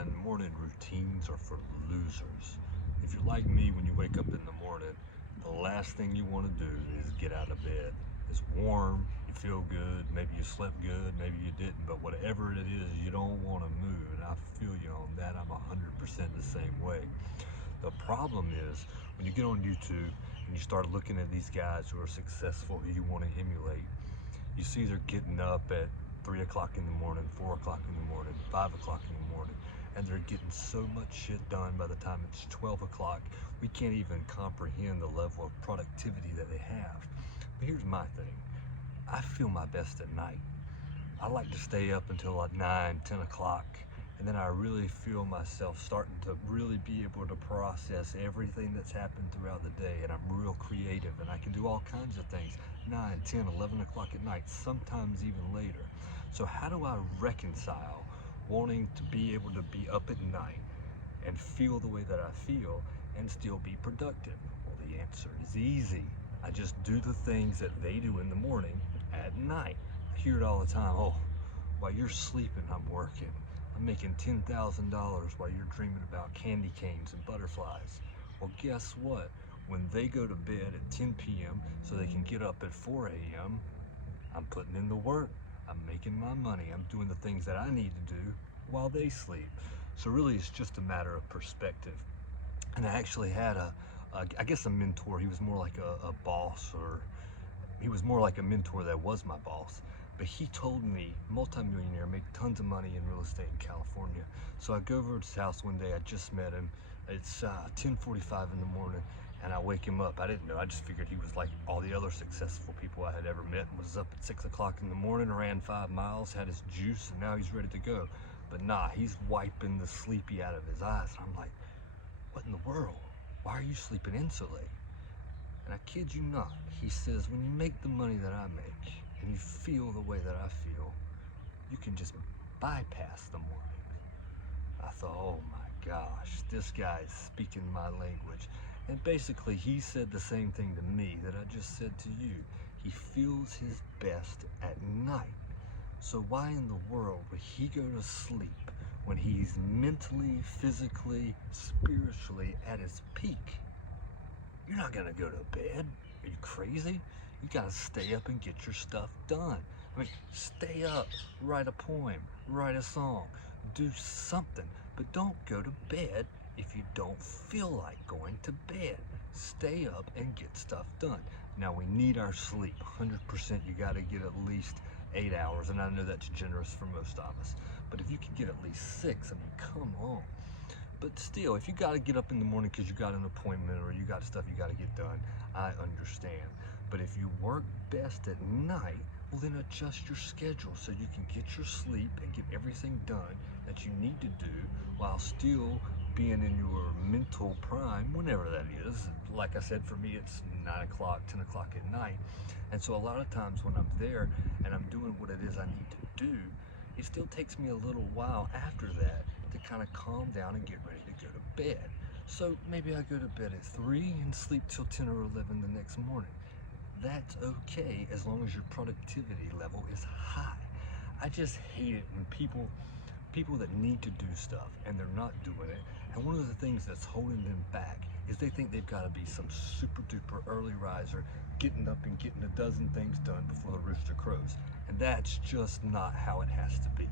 man, morning routines are for losers. If you're like me, when you wake up in the morning, the last thing you want to do is get out of bed. It's warm, you feel good, maybe you slept good, maybe you didn't, but whatever it is, you don't want to move. And I feel you on that. I'm 100% the same way. The problem is when you get on YouTube and you start looking at these guys who are successful, who you want to emulate, you see they're getting up at 3 o'clock in the morning, 4 o'clock in the morning, 5 o'clock in the morning, and they're getting so much shit done by the time it's 12 o'clock, we can't even comprehend the level of productivity that they have. But here's my thing. I feel my best at night. I like to stay up until like 9, 10 o'clock, and then I really feel myself starting to really be able to process everything that's happened throughout the day, and I'm real creative, and I can do all kinds of things 9, 10, 11 o'clock at night, sometimes even later. So how do I reconcile wanting to be able to be up at night and feel the way that I feel and still be productive? Well, the answer is easy. I just do the things that they do in the morning at night. I hear it all the time. Oh, while you're sleeping, I'm working. I'm making $10,000 while you're dreaming about candy canes and butterflies. Well, guess what? When they go to bed at 10 p.m. so they can get up at 4 a.m., I'm putting in the work. I'm making my money. I'm doing the things that I need to do while they sleep. So really, it's just a matter of perspective. And I actually had I guess a mentor. He was more like a boss, or he was more like a mentor that was my boss. But he told me, multimillionaire, made tons of money in real estate in California. So I go over to his house one day. I just met him. It's 10:45 in the morning, and I wake him up. I didn't know. I just figured he was like all the other successful people I had ever met. Was up at 6 o'clock in the morning, ran 5 miles, had his juice, and now he's ready to go. But nah, he's wiping the sleepy out of his eyes. And I'm like, what in the world? Why are you sleeping in so late? And I kid you not, he says, when you make the money that I make and you feel the way that I feel, you can just bypass the morning. I thought, oh my gosh, this guy's speaking my language. And basically, he said the same thing to me that I just said to you. He feels his best at night. So why in the world would he go to sleep when he's mentally, physically, spiritually at his peak? You're not gonna go to bed. Are you crazy? You gotta stay up and get your stuff done. I mean, stay up, write a poem, write a song, do something, but don't go to bed if you don't feel like going to bed. Stay up and get stuff done. Now, we need our sleep. 100%, you gotta get at least 8 hours, and I know that's generous for most of us. But if you can get at least 6, I mean, come on. But still, if you got to get up in the morning because you got an appointment or you got stuff you got to get done, I understand. But if you work best at night, well, then adjust your schedule so you can get your sleep and get everything done that you need to do while still being in your mental prime, whenever that is. Like I said, for me, it's 9 o'clock, 10 o'clock at night. And so a lot of times when I'm there and I'm doing what it is I need to do, it still takes me a little while after that to kind of calm down and get ready to go to bed. So maybe I go to bed at 3 and sleep till 10 or 11 the next morning. That's okay as long as your productivity level is high. I just hate it when people that need to do stuff and they're not doing it. And one of the things that's holding them back is they think they've got to be some super duper early riser, getting up and getting a dozen things done before the rooster crows. And that's just not how it has to be.